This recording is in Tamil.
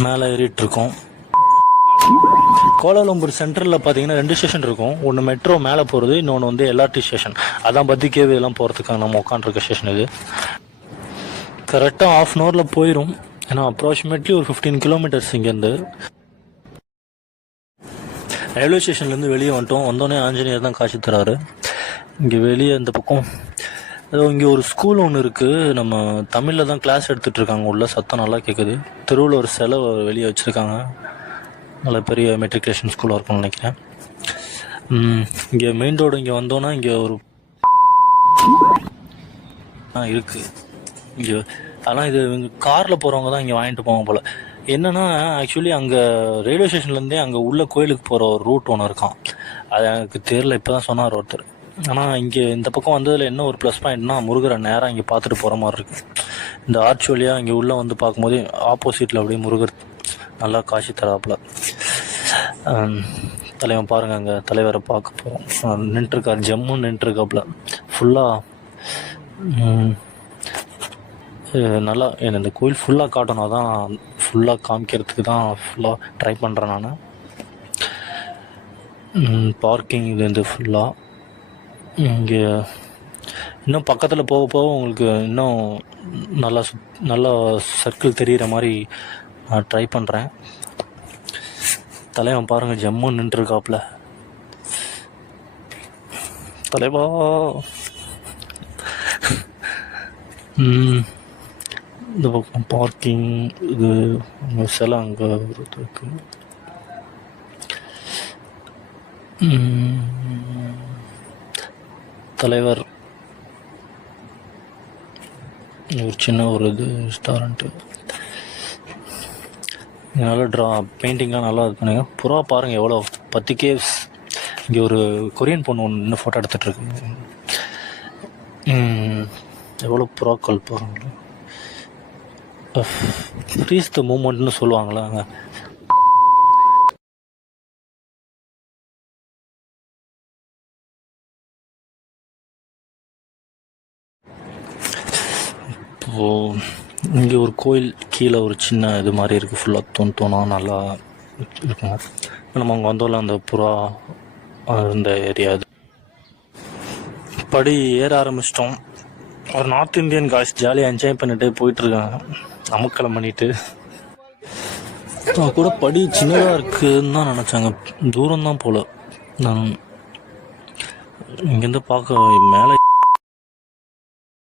மேலே ஏறிட்டுருக்கோம். கோலாலம்பூர் சென்ட்ரலில் பார்த்தீங்கன்னா 2 ஸ்டேஷன் இருக்கும். ஒன்று மெட்ரோ மேலே போகிறது, இன்னொன்று வந்து எல்ஆர்டி ஸ்டேஷன். அதான் பத்திகேவி எல்லாம் போகிறதுக்காக நம்ம உட்காந்துருக்க ஸ்டேஷன் இது. கரெக்டாக 1/2 அன் ஹவரில் போயிடும். ஏன்னா அப்ராக்சிமேட்லி ஒரு 15 கிலோமீட்டர்ஸ் இங்கேருந்து. ரயில்வே ஸ்டேஷன்லேருந்து வெளியே வந்தோடனே ஆஞ்சநேயர் தான் காட்சி தராரு. இங்கே வெளியே இந்த பக்கம் ஏதோ இங்கே ஒரு ஸ்கூல் ஒன்று இருக்குது. நம்ம தமிழில் தான் கிளாஸ் எடுத்துகிட்ருக்காங்க. உள்ள சத்தம் நல்லா கேட்குது. தெருவில் ஒரு சிலை வெளியே வச்சுருக்காங்க. நல்ல பெரிய மெட்ரிகுலேஷன் ஸ்கூலாக இருக்கும்னு நினைக்கிறேன். இங்கே மெயின் ரோடு இங்கே வந்தோன்னா இங்கே ஒரு இருக்குது இங்கே. ஆனால் இது காரில் போகிறவங்க தான் இங்கே வாங்கிட்டு போவாங்க போல். என்னென்னா ஆக்சுவலி அங்கே ரயில்வே ஸ்டேஷன்லேருந்தே அங்கே உள்ள கோயிலுக்கு போகிற ஒரு ரூட் ஒன்று இருக்கான். அது எனக்கு தெரியல, இப்போ தான் சொன்னார் ஒருத்தர். ஆனால் இங்கே இந்த பக்கம் வந்ததில் என்ன ஒரு ப்ளஸ் பாயிண்ட்னா முருகரை நேராக இங்கே பார்த்துட்டு போகிற மாதிரி இருக்குது. இந்த ஆர்ச் வழியாக இங்கே உள்ளே வந்து பார்க்கும்போது ஆப்போசிட்டில் அப்படியே முருகர் நல்லா காட்சி தராப்புல. தலைவன் பாருங்கள், அங்கே தலைவரை பார்க்க போகிறோம். நின்றுருக்கார், ஜம்முன்னு நின்றுருக்காப்புல. ஃபுல்லாக நல்லா இந்த கோயில் ஃபுல்லாக காட்டணும். அதான் ஃபுல்லாக காமிக்கிறதுக்கு தான் ஃபுல்லாக ட்ரை பண்ணுறேன் நான். பார்க்கிங் இது வந்து ஃபுல்லாக இங்கே இன்னும் பக்கத்தில் போக போக உங்களுக்கு இன்னும் நல்லா சர்க்கிள் தெரிகிற மாதிரி நான் ட்ரை பண்ணுறேன். தலைவன் பாருங்கள், ஜம்முன்னு நின்றுருக்காப்புல. தலைவா இந்த பக்கம் பார்க்கிங் இது சில அங்கே இருக்கு. தலைவர் ஒரு சின்ன ஒரு இது ரெஸ்டாரண்ட்டு. நல்லா பெயிண்டிங்லாம் நல்லா இது பண்ணுங்க. புறா பாருங்கள் எவ்வளோ 10 கேவ்ஸ். இங்கே ஒரு கொரியன் பொண்ணு ஒன்று இன்னும் ஃபோட்டோ எடுத்துகிட்ருக்கு. எவ்வளோ புறாக்கள் பாருங்களா. ஃப்ரீஸ் த மூமெண்ட்னு சொல்லுவாங்களா அங்கே. இப்போது இங்கே ஒரு கோயில் கீழே ஒரு சின்ன இது மாதிரி இருக்குது. ஃபுல்லாக தூணாக நல்லா இருக்கும். நம்ம அங்கே வந்தோம்ல அந்த புறா இந்த ஏரியா. அது படி ஏற ஆரம்பிச்சிட்டோம். ஒரு நார்த் இந்தியன் காய்ஸ் ஜாலியாக என்ஜாய் பண்ணிட்டு போயிட்டுருக்காங்க, அமக்கலம் பண்ணிட்டு. கூட படி சின்னதாக இருக்குதுன்னு தான் நினச்சாங்க, தூரம் தான் போல். நான் இங்கேருந்து பார்க்க மேலே